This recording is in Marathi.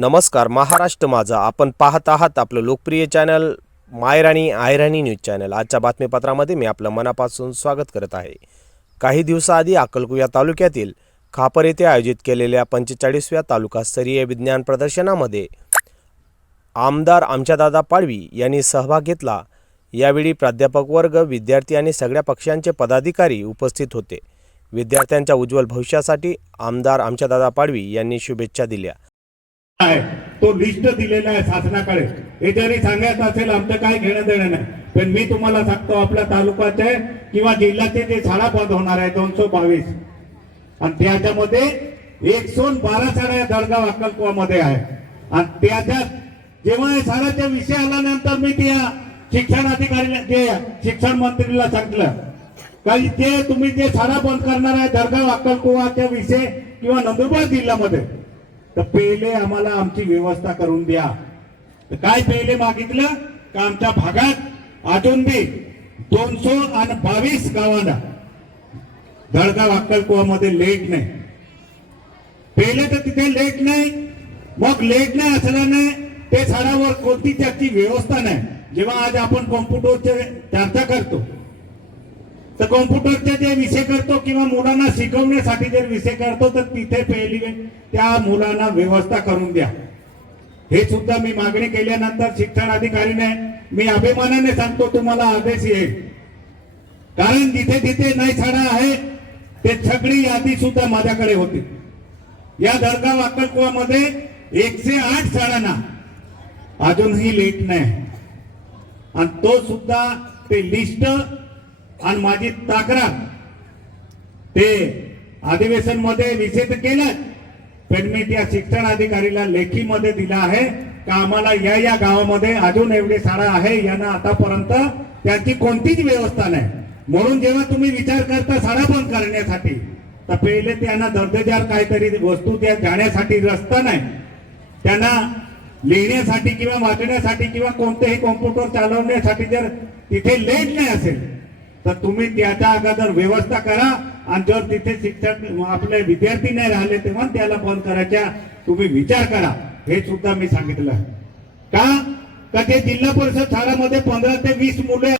नमस्कार महाराष्ट्र माझा. आपण पाहत आहात आपलं लोकप्रिय channel Mayrani Ayrani news channel. आजच्या बातमीपत्रामध्ये मी आपलं मनापासून स्वागत करत आहे. काही दिवसाआधी अक्कलकुया तालुक्यातील खापर येथे आयोजित केलेल्या पंचेचाळीसव्या तालुकास्तरीय विज्ञान प्रदर्शनामध्ये आमदार आमच्यादादा पाडवी यांनी सहभाग घेतला. यावेळी प्राध्यापक वर्ग विद्यार्थी आणि सगळ्या पक्षांचे पदाधिकारी उपस्थित होते. विद्यार्थ्यांच्या उज्ज्वल भविष्यासाठी आमदार आमच्यादादा पाडवी यांनी शुभेच्छा दिल्या. आहे. तो लिस्ट दिलेला आहे शासनाकडे. हे जरी सांगायचं असेल आमचं काय घेणं देणं नाही. पण मी तुम्हाला सांगतो आपल्या तालुक्याचे किंवा जिल्ह्याचे जे शाळा बंद होणार आहे दोनशे बावीस. आणि त्याच्यामध्ये एकशे बारा शाळा या जळगाव अक्कलकुवामध्ये आहे. आणि त्याच्या जेव्हा या विषय आल्यानंतर मी त्या शिक्षण अधिकारीला जे शिक्षण मंत्रीला सांगितलं. काही ते तुम्ही जे शाळा बंद करणार आहे जळगाव अक्कलकुवाच्या विषय किंवा नंदुरबार जिल्ह्यामध्ये तर पहिले आम्हाला आमची व्यवस्था करून द्या. तर काय पहिले मागितलं? का आमच्या भागात अजून बी दोनशे आणि बावीस गावांना. जळगाव अक्कलकुवामध्ये लेट नाही. पहिले तर तिथे लेट नाही. मग लेट नाही असल्याने ते झाडावर कोणती त्याची व्यवस्था नाही. जेव्हा आज आपण कॉम्प्युटरचे चर्चा करतो तर कॉम्प्युटरचे जे विषय करतो किंवा मुलांना शिकवण्यासाठी जर विषय करतो तर तिथे पहिली त्या मुलांना व्यवस्था करून द्या. हे सुद्धा मी मागणी केल्यानंतर शिक्षण अधिकारीने मी अभिमानाने सांगतो तुम्हाला आदेश येईल. कारण जिथे जिथे नाही शाळा आहे ते सगळी यादी सुद्धा माझ्याकडे होती. या दरगाव अक्कलकुवामध्ये एकशे आठ शाळांना अजूनही लेट नाही. आणि तो सुद्धा ते लिस्ट आणि माझी तक्रार ते अधिवेशनमध्ये निषेध तर केलं. पण मी शिक्षण अधिकारीला लेखीमध्ये दिला आहे का आम्हाला या या गावामध्ये अजून एवढे शाळा आहे यांना आतापर्यंत त्यांची कोणतीच व्यवस्था नाही. म्हणून जेव्हा तुम्ही विचार करता शाळा बंद करण्यासाठी तर पहिले त्यांना दर्जेदार काहीतरी वस्तू त्या जाण्यासाठी रस्ता नाही. त्यांना लिहिण्यासाठी किंवा वाचण्यासाठी किंवा कोणतेही कॉम्प्युटर चालवण्यासाठी जर तिथे लेट नाही असेल तर तुम्ही त्याच्या अगोदर व्यवस्था करा. आणि जर तिथे शिक्षक आपले विद्यार्थी नाही राहिले तेव्हा त्याला बंद करायच्या. तुम्ही विचार करा. हे सुद्धा मी सांगितलं. का? का ते जिल्हा परिषद शाळामध्ये पंधरा ते वीस मुले